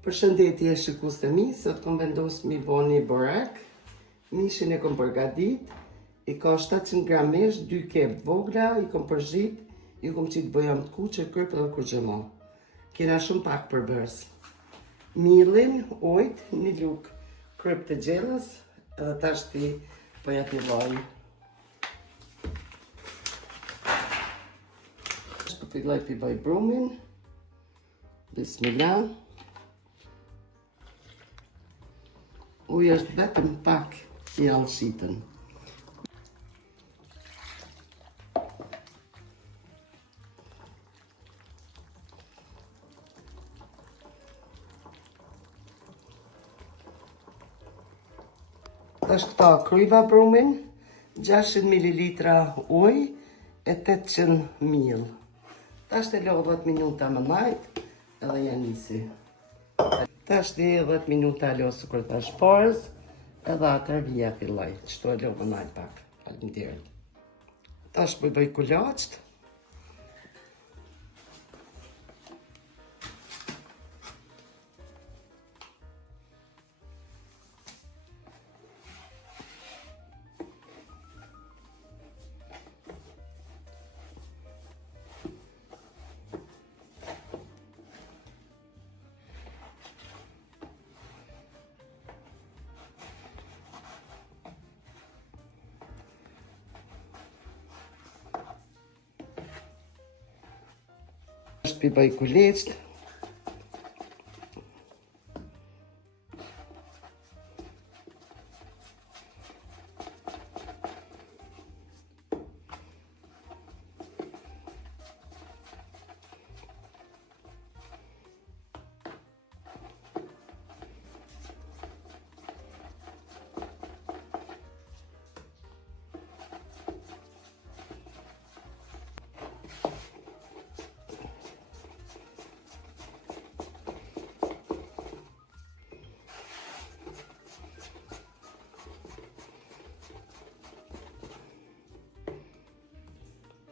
Përshëndetje shikues të mi, sot kom vendosur mi bo një borek. Mishin e kom përgatit, i ka 700 gramesh, 2 kep vogla, i kom përzhit, i kom qitë bojam të kuqe, kërp dhe kurgjema. Kena shumë pak përbërës. Millin, ojt, një luk kërp të gjellës, edhe tash ti poja t'i vaj. Po filloj t'i vaj brumin. Bismillah. Uji është vetëm pak i allshitën. Tash këta kryva brumin, 600 ml ujë e 800 ml. Tash të lo 10 minuta më najt edhe ja nisi. Tash di 10 minuta losë kur tash parës, edhe atër vija filloj, qëto e lo më najt pak, faleminderit. Tash po i bëj kulaqt. Pi bëj kuleqt.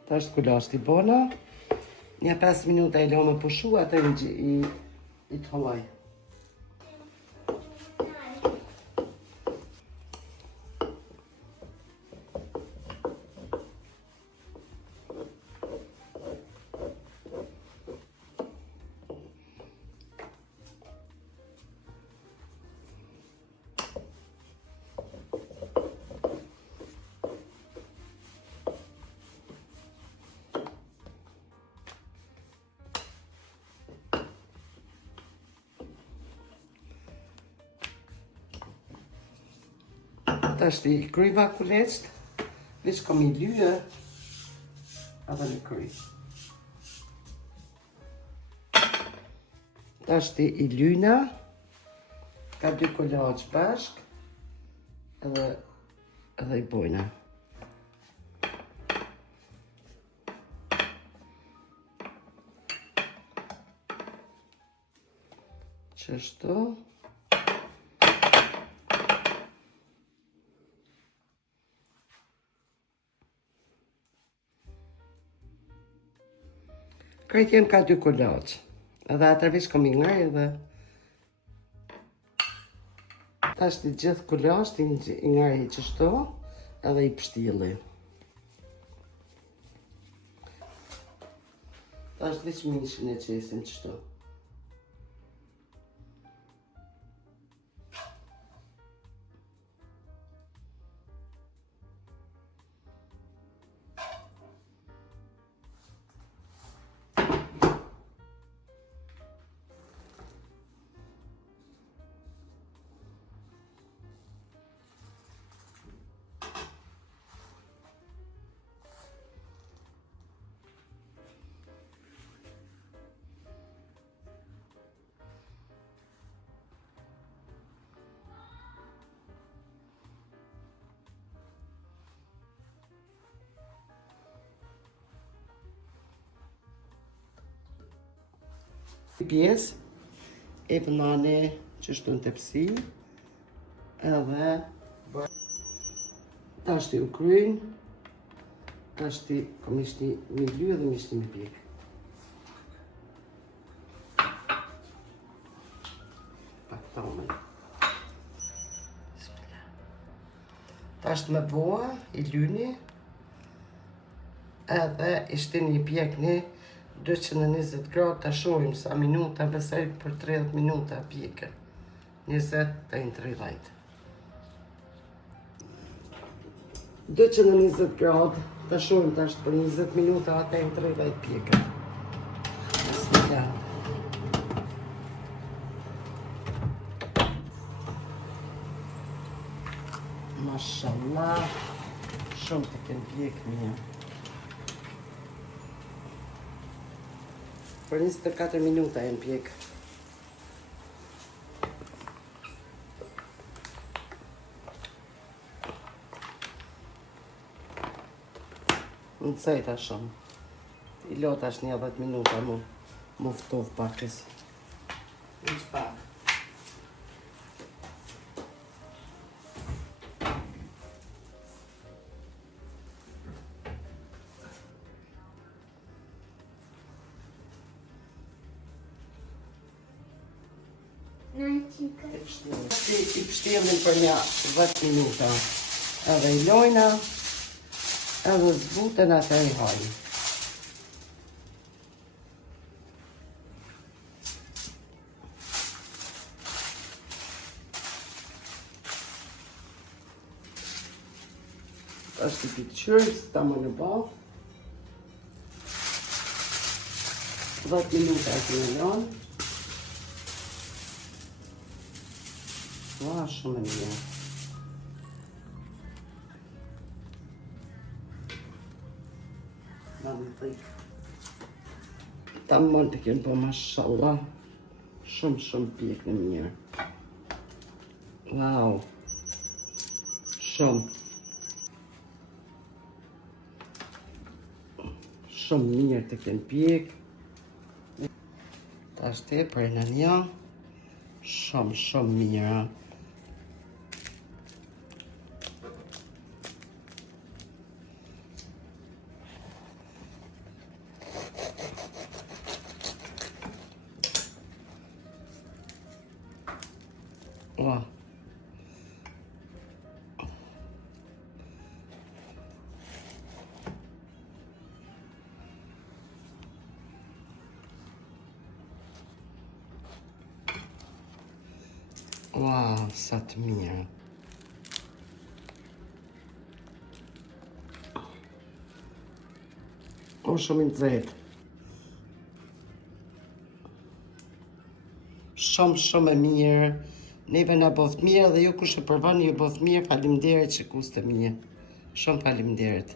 Tash kulashti bona. Një 5 minuta i lo me pushu, atë i të hollaj. Tash i kryva kuleqt, veç kom i lyë edhe në kry. Tash i lyna, ka 2 kulaq bashk, edhe i bojna. Qështu. Krejt jem ka 2 kulaq, edhe atërvish kom i ngrej edhe tash të gjithë kulaq i ngrej qështu edhe i pështili. Tash veç mishin e qesim qështu. Pjesë e vënane që shtu në tepsi edhe tashti u kryin, tashti kom ishti me lyë dhe me ishti me pjek. Tomen. Tash me boa, I lyni, edhe I shtini I pjekni 220 gradë, ta shohim sa minuta, besoj për 30 minuta pjekën. 20 deri në 30. 220 gradë, ta shohim tash për 20 minuta deri në 30 pjekën. Bismillah. Mashallah, shumë të kënë pjekë mirë. Për 24 minuta e në pjekë. Në cejta shumë. I lot ashtë 10 minuta mu ftov pakës. Në që pak. I pështjelin për një 10 minuta. Edhe I lojna, edhe zbuten atë I hajnë. Ashtë I piqërës, ta më në bafë. 10 minuta e të në lonë. Ua, shumë e mirë. Ma në dhikë. Ta mëllë të kënë po, mashallah. Shumë pjekë në mirë. Wow. Shumë mirë të kënë pjekë. Ta shte për në një. Shumë mirë. Wow. Wow, sa të mirë. O, shumë I nxehtë. Shumë e mirë. Neve na boft mirë dhe ju kush e provoni ju boft mirë. Faleminderit që kuste mirë. Shumë faleminderit.